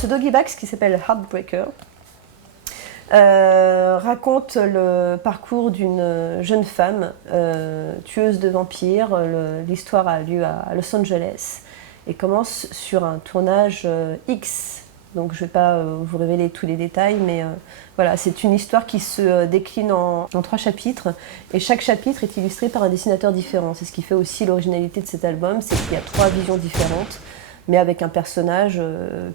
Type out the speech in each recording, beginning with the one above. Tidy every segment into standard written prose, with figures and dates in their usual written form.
ce doggy bag, qui s'appelle Heartbreaker, raconte le parcours d'une jeune femme tueuse de vampires. L'histoire a lieu à Los Angeles et commence sur un tournage X. Donc je ne vais pas vous révéler tous les détails, mais voilà, c'est une histoire qui se décline en 3 chapitres, et chaque chapitre est illustré par un dessinateur différent. C'est ce qui fait aussi l'originalité de cet album, c'est qu'il y a 3 visions différentes, mais avec un personnage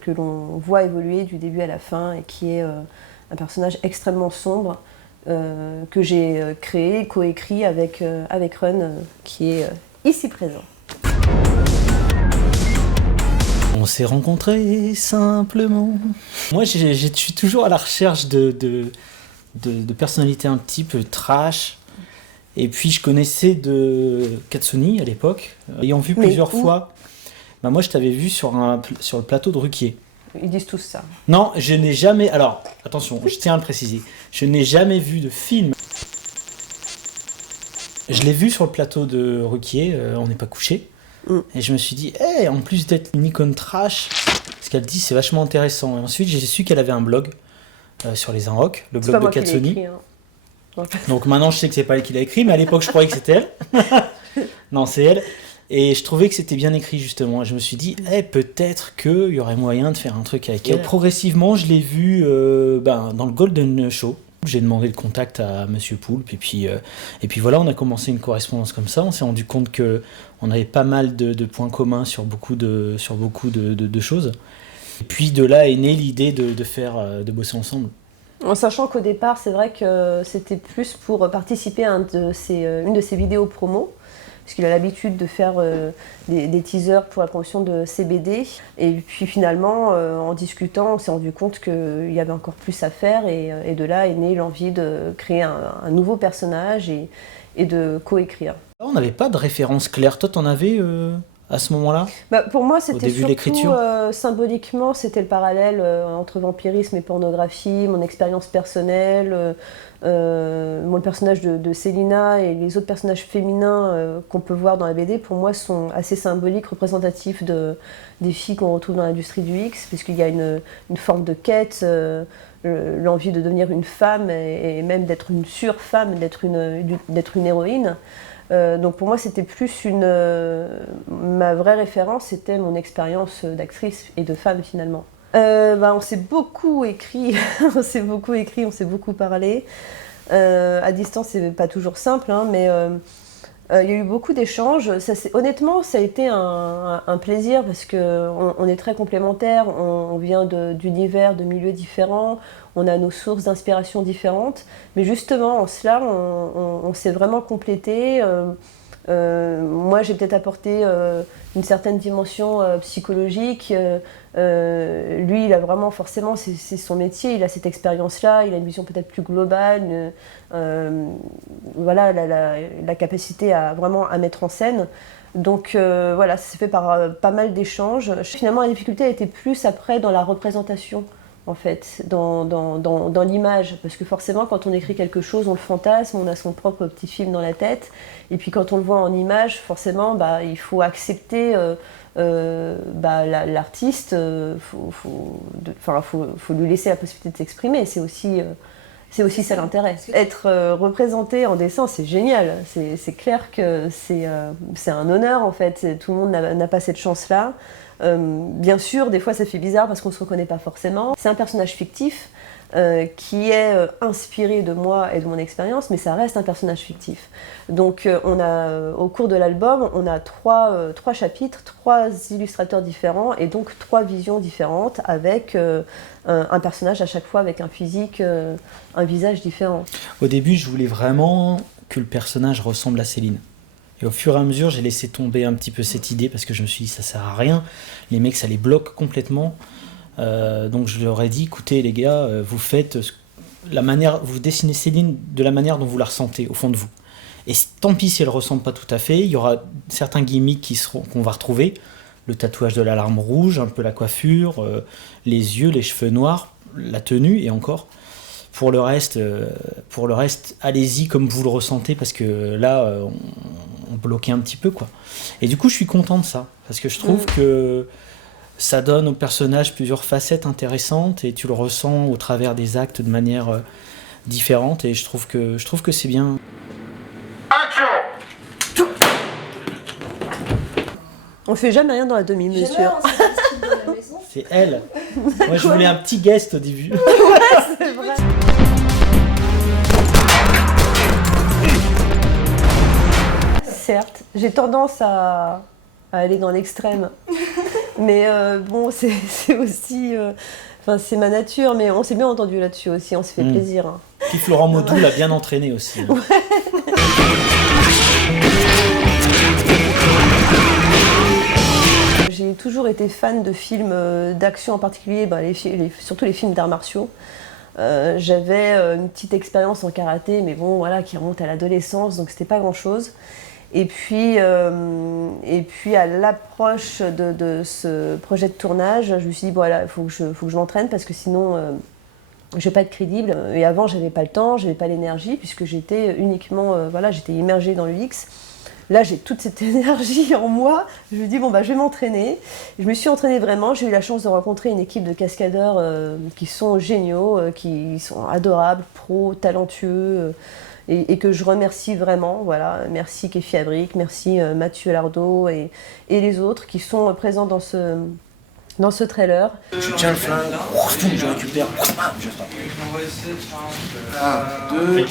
que l'on voit évoluer du début à la fin, et qui est un personnage extrêmement sombre, que j'ai créé, coécrit avec Run, qui est ici présent. On s'est rencontrés simplement. Moi, je suis toujours à la recherche de personnalités un petit peu trash. Et puis, je connaissais de Katsuni à l'époque. Ayant vu plusieurs fois, moi, je t'avais vu sur le plateau de Ruquier. Ils disent tous ça. Non, je n'ai jamais... Alors, attention, je tiens à le préciser. Je n'ai jamais vu de film. Je l'ai vu sur le plateau de Ruquier, On n'est pas couché. Et je me suis dit, en plus d'être une icône trash, ce qu'elle dit, c'est vachement intéressant. Et ensuite, j'ai su qu'elle avait un blog sur les Inrocks, le blog de Katsuni. Écrit, hein. Donc maintenant, je sais que c'est pas elle qui l'a écrit, mais à l'époque, je croyais que c'était elle. Non, c'est elle. Et je trouvais que c'était bien écrit, justement. Et je me suis dit, peut-être qu'il y aurait moyen de faire un truc avec elle. Progressivement, je l'ai vu dans le Golden Show. J'ai demandé le contact à Monsieur Poulpe, et puis voilà, on a commencé une correspondance comme ça. On s'est rendu compte qu'on avait pas mal de points communs sur beaucoup de choses. Et puis de là est née l'idée de bosser ensemble. En sachant qu'au départ, c'est vrai que c'était plus pour participer à une de ses vidéos promo, puisqu'il a l'habitude de faire des teasers pour la promotion de CBD. Et puis finalement, en discutant, on s'est rendu compte qu'il y avait encore plus à faire, et de là est née l'envie de créer un nouveau personnage et de coécrire. On n'avait pas de référence claire. Toi, t'en avais à ce moment-là ? Pour moi, c'était surtout symboliquement, c'était le parallèle entre vampirisme et pornographie, mon expérience personnelle. Le personnage de Célina et les autres personnages féminins qu'on peut voir dans la BD, pour moi, sont assez symboliques, représentatifs des filles qu'on retrouve dans l'industrie du X, puisqu'il y a une forme de quête, l'envie de devenir une femme, et même d'être une surfemme, d'être une héroïne. Donc pour moi, c'était plus ma vraie référence, c'était mon expérience d'actrice et de femme, finalement. On s'est beaucoup écrit, on s'est beaucoup parlé. À distance, c'est pas toujours simple, hein, mais il y a eu beaucoup d'échanges. Honnêtement, ça a été un plaisir, parce qu'on est très complémentaires, on vient d'univers, de milieux différents, on a nos sources d'inspiration différentes, mais justement, en cela, on s'est vraiment complétés. Moi, j'ai peut-être apporté une certaine dimension psychologique. Lui, il a vraiment, forcément, c'est son métier, il a cette expérience-là, il a une vision peut-être plus globale, voilà, la capacité à mettre en scène. Donc voilà, ça s'est fait par pas mal d'échanges. Finalement, la difficulté a été plus après dans la représentation, en fait, dans l'image, parce que forcément, quand on écrit quelque chose, on le fantasme, on a son propre petit film dans la tête, et puis quand on le voit en image, forcément, il faut accepter l'artiste, faut lui laisser la possibilité de s'exprimer, c'est aussi ça l'intérêt. Être représenté en dessin, c'est génial, c'est clair que c'est un honneur, en fait, tout le monde n'a pas cette chance-là. Bien sûr, des fois ça fait bizarre parce qu'on ne se reconnaît pas forcément. C'est un personnage fictif qui est inspiré de moi et de mon expérience, mais ça reste un personnage fictif. Donc au cours de l'album, on a trois chapitres, 3 illustrateurs différents, et donc 3 visions différentes, avec un personnage à chaque fois avec un physique, un visage différent. Au début, je voulais vraiment que le personnage ressemble à Céline. Et au fur et à mesure, j'ai laissé tomber un petit peu cette idée, parce que je me suis dit, ça sert à rien. Les mecs, ça les bloque complètement. Donc je leur ai dit, écoutez les gars, vous faites vous dessinez Céline de la manière dont vous la ressentez au fond de vous. Et tant pis si elle ne ressemble pas tout à fait, il y aura certains gimmicks qu'on va retrouver. Le tatouage de l'alarme rouge, un peu la coiffure, les yeux, les cheveux noirs, la tenue, et encore. Pour le reste, allez-y comme vous le ressentez, parce que là, on bloquait un petit peu, quoi. Et du coup, je suis content de ça, parce que je trouve que ça donne au personnage plusieurs facettes intéressantes et tu le ressens au travers des actes de manière différente et je trouve que c'est bien. On fait jamais rien dans la demi-mesure. C'est elle. Moi je voulais un petit guest au début. Ouais, c'est vrai. Certes, j'ai tendance à aller dans l'extrême. Mais bon, c'est aussi... c'est ma nature, mais on s'est bien entendu là-dessus aussi, on s'est fait plaisir. Hein. Puis Florent Maudou l'a bien entraîné aussi. Hein. Ouais. J'ai toujours été fan de films d'action en particulier, surtout les films d'arts martiaux. J'avais une petite expérience en karaté, mais bon, voilà, qui remonte à l'adolescence, donc c'était pas grand-chose. Et puis à l'approche de ce projet de tournage, je me suis dit, voilà, il faut que je m'entraîne parce que sinon, je vais pas être crédible. Et avant, j'avais pas le temps, j'avais pas l'énergie, puisque j'étais uniquement, j'étais immergée dans l'UX. Là, j'ai toute cette énergie en moi. Je me dis, je vais m'entraîner. Je me suis entraînée vraiment. J'ai eu la chance de rencontrer une équipe de cascadeurs qui sont géniaux, qui sont adorables, pros, talentueux, et que je remercie vraiment. Voilà. Merci Kefi Abric, merci Mathieu Lardo et les autres qui sont présents dans ce trailer. Je tiens le flingue, je récupère. 1, 2...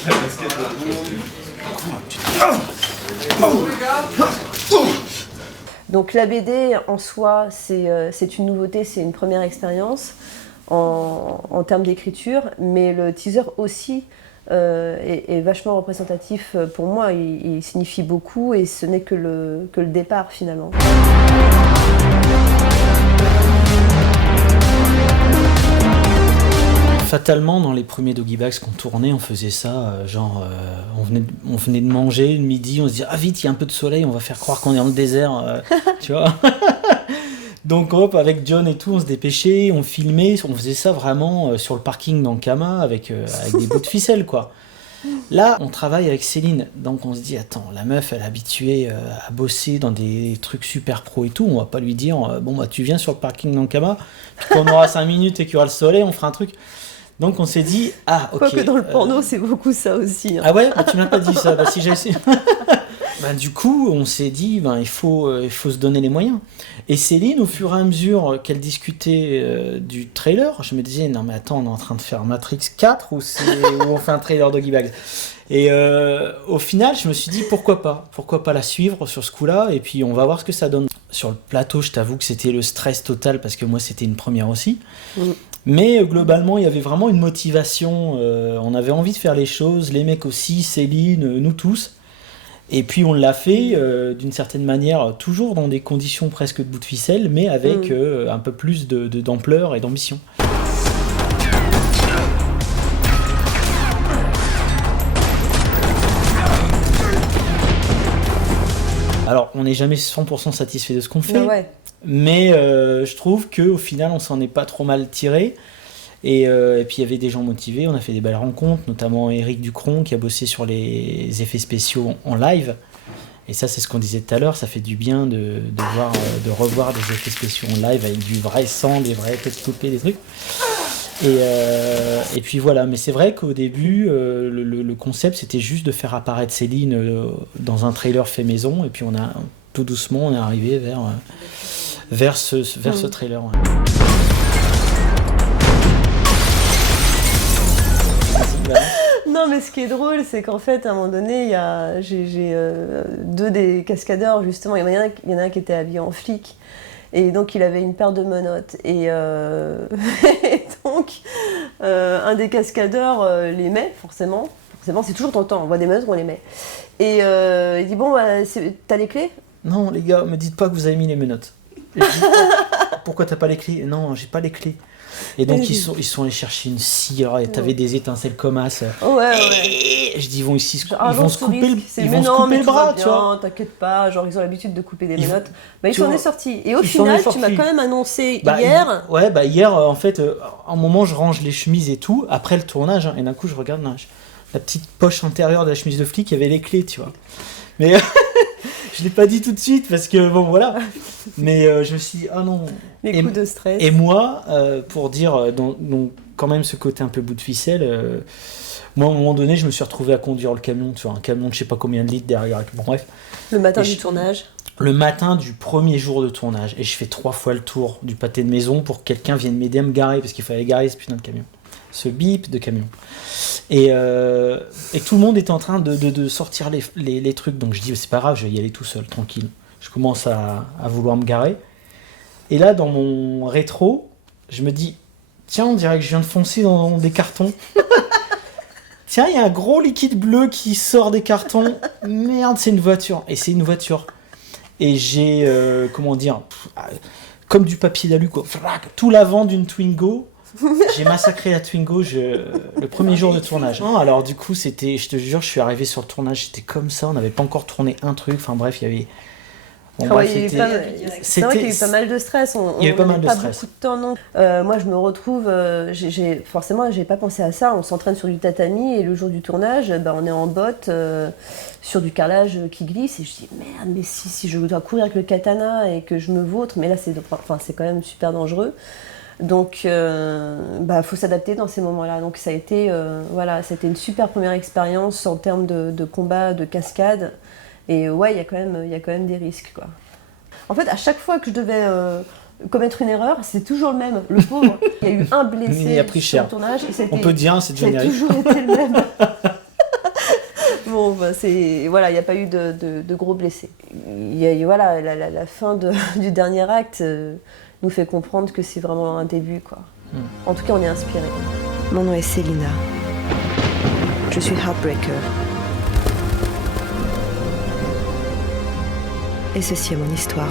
Donc la BD en soi, c'est une nouveauté, c'est une première expérience en termes d'écriture, mais le teaser aussi est vachement représentatif pour moi, il signifie beaucoup et ce n'est que le départ finalement. Fatalement, dans les premiers Doggy Bags qu'on tournait, on faisait ça, on venait de manger le midi, on se disait « Ah vite, il y a un peu de soleil, on va faire croire qu'on est dans le désert, tu vois ?» Donc hop, avec John et tout, on se dépêchait, on filmait, on faisait ça vraiment sur le parking d'Ankama avec des bouts de ficelle, quoi. Là, on travaille avec Céline, donc on se dit « Attends, la meuf, elle est habituée à bosser dans des trucs super pro et tout, on va pas lui dire « tu viens sur le parking d'Ankama, puis quand on aura 5 minutes et qu'il y aura le soleil, on fera un truc. » Donc on s'est dit, ok. Quoique dans le porno, c'est beaucoup ça aussi. Hein. Ah ouais, tu m'as pas dit ça, si j'ai essayé. Du coup, on s'est dit, il faut se donner les moyens. Et Céline, au fur et à mesure qu'elle discutait du trailer, je me disais, non mais attends, on est en train de faire Matrix 4 ou on fait un trailer Doggy Bags. Et au final, je me suis dit, pourquoi pas la suivre sur ce coup-là, et puis on va voir ce que ça donne. Sur le plateau, je t'avoue que c'était le stress total, parce que moi, c'était une première aussi. Mais globalement, il y avait vraiment une motivation, on avait envie de faire les choses, les mecs aussi, Céline, nous tous. Et puis on l'a fait d'une certaine manière, toujours dans des conditions presque de bout de ficelle, mais avec un peu plus d'ampleur et d'ambition. Alors, on n'est jamais 100% satisfait de ce qu'on fait. Ouais. Mais je trouve qu'au final, on s'en est pas trop mal tiré. Et puis, il y avait des gens motivés. On a fait des belles rencontres, notamment Eric Ducron qui a bossé sur les effets spéciaux en live. Et ça, c'est ce qu'on disait tout à l'heure. Ça fait du bien de revoir des effets spéciaux en live avec du vrai sang, des vraies têtes coupées, des trucs. Et puis voilà. Mais c'est vrai qu'au début, le concept, c'était juste de faire apparaître Céline dans un trailer fait maison. Et puis, tout doucement, on est arrivé vers ce trailer. Ouais. Non, mais ce qui est drôle, c'est qu'en fait, à un moment donné, j'ai deux des cascadeurs, justement. Il y en a un qui était habillé en flic. Et donc, il avait une paire de menottes. Et donc, un des cascadeurs les met, forcément. C'est toujours tentant. On voit des menottes, on les met. Et il dit, t'as les clés ? Non, les gars, me dites pas que vous avez mis les menottes. Et je dis, pourquoi t'as pas les clés ? Non, j'ai pas les clés. Et donc ils sont allés chercher une scie, alors t'avais des étincelles comme as. Ouais. Et je dis ils vont se couper le bras, tu vois. T'inquiète pas, genre ils ont l'habitude de couper des menottes. Il s'en est sorti. Et au final, tu m'as quand même annoncé hier. Hier, en fait, un moment je range les chemises et tout, après le tournage, et d'un coup je regarde la petite poche intérieure de la chemise de flic, il y avait les clés, tu vois. Mais je l'ai pas dit tout de suite parce que bon voilà. Mais je me suis dit ah non. Les coups de stress. Et moi, pour dire donc quand même ce côté un peu bout de ficelle. Moi, à un moment donné, je me suis retrouvé à conduire le camion, tu vois, un camion de je sais pas combien de litres derrière. Bon, bref. Le matin du tournage. Le matin du premier jour de tournage. Et je fais 3 fois le tour du pâté de maison pour que quelqu'un vienne m'aider à me garer, parce qu'il fallait garer ce putain de camion. Ce bip de camion. Et tout le monde est en train de sortir les trucs. Donc je dis, c'est pas grave, je vais y aller tout seul, tranquille. Je commence à vouloir me garer. Et là, dans mon rétro, je me dis, tiens, on dirait que je viens de foncer dans des cartons. Tiens, il y a un gros liquide bleu qui sort des cartons. Merde, c'est une voiture. Et c'est une voiture. Et j'ai, comme du papier d'alu, quoi. Tout l'avant d'une Twingo. J'ai massacré la Twingo le premier jour de tournage. Non, alors du coup, je te jure, je suis arrivé sur le tournage, c'était comme ça, on n'avait pas encore tourné un truc. Enfin bref, il y avait... Bon, bref, c'est vrai qu'il y a eu pas mal de stress. Il y avait pas mal de stress. Beaucoup de temps, non. Moi, je me retrouve. Forcément, j'ai pas pensé à ça. On s'entraîne sur du tatami et le jour du tournage, on est en botte sur du carrelage qui glisse et je dis merde, mais si je dois courir avec le katana et que je me vautre, mais là c'est quand même super dangereux. Donc, faut s'adapter dans ces moments-là. Donc, ça a été, c'était une super première expérience en termes de combat, de cascade. Et ouais, il y a quand même des risques, quoi. En fait, à chaque fois que je devais commettre une erreur, c'est toujours le même. Le pauvre, il y a eu un blessé sur le tournage. Et on peut dire, c'est génial. Ça a toujours été le même. Bon, il n'y a pas eu de gros blessés. La fin du dernier acte nous fait comprendre que c'est vraiment un début, quoi. En tout cas, on est inspiré. Mon nom est Célina. Je suis Heartbreaker. Et ceci est mon histoire.